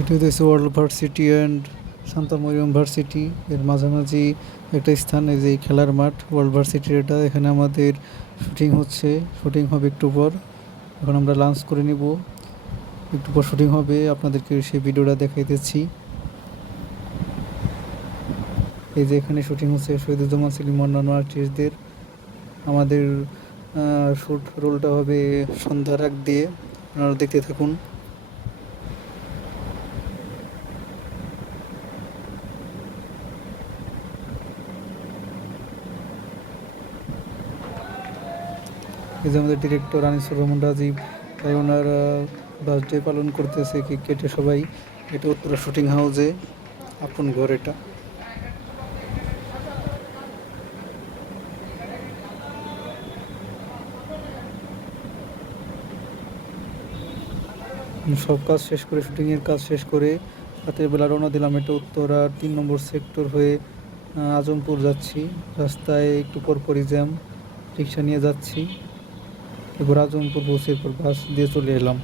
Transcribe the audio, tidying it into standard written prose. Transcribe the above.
এটা হচ্ছে world varsity and Shanta Mariam varsity এর মাঝামাঝি একটা স্থান। এই যে খেলার মাঠ ওয়ার্ল্ড ভার্সিটির, এটা এখানে আমাদের শুটিং হচ্ছে। শুটিং হবে একটু পর। এখন আমরা লাঞ্চ করে নিব, একটু পর শুটিং হবে, আপনাদেরকে সেই ভিডিওটা দেখাইতেছি। এই যে এখানে শুটিং হচ্ছে শহীদুজ্জামান সেলিম অন্যান্য আর্টিস্টদের। আমাদের শ্যুট রোলটা হবে সন্ধ্যার আগ দিয়ে, আপনারা দেখতে থাকুন। এই যে আমাদের ডিরেক্টর আনিসুর রহমান রাজীব, তাই ওনার বার্থডে পালন করতেছে কেক কেটে সবাই। এটা উত্তরা শুটিং হাউসে, আপন ঘর এটা। সব কাজ শেষ করে, শুটিংয়ের কাজ শেষ করে রাতের বেলা রওনা দিলাম। এটা উত্তরা 3 নম্বর সেক্টর হয়ে আজমপুর যাচ্ছি। রাস্তায় একটু পরপরই জ্যাম, রিক্সা নিয়ে যাচ্ছি। এরপর আজমপুর পৌঁছে এরপর বাস দিয়ে চলে এলাম।